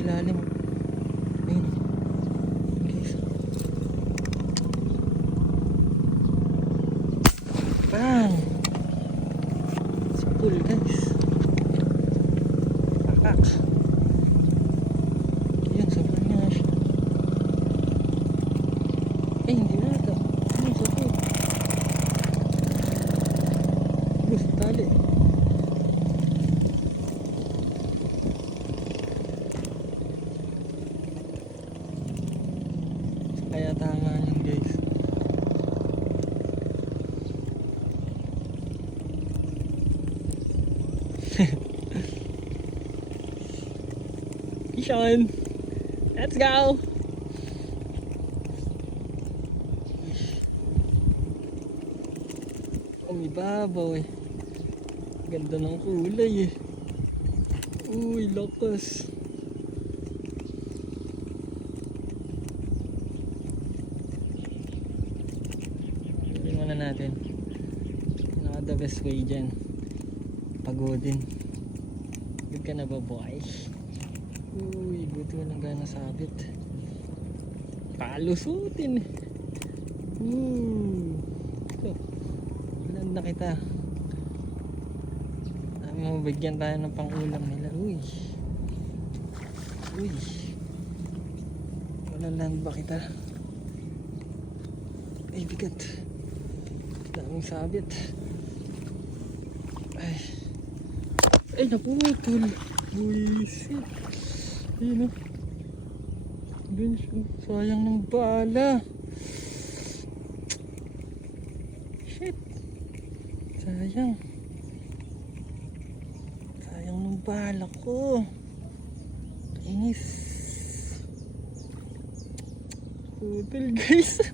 ilalim. Ayun. Guys. Bang! Sa pool guys. Pakak. Ayun, sa pool nga siya. Eh, hindi na ito. Ayun, sa pool. Gusto tali. Kaya tama yun guys. Sean, let's go. Umibabaw eh. Ganda ng kulay eh. Uy, lakas. Tingnan natin. Pinaka the best way dyan. Pagodin. Good ka na ba boy? Uy, buti walang gana sabit. Palusutin. Ito. Ilan na kita. Mabigyan tayo ng pang-ulam nila. Uy. Uy. Walang ba kita? Ay, bigat. Daming sabit. Ay. Ay, naputol. Uy, shit. Ayun o. Doon siya. Sayang ng bala. Shit. Sayang. Sayang ng bala ko. Inis. Putol guys.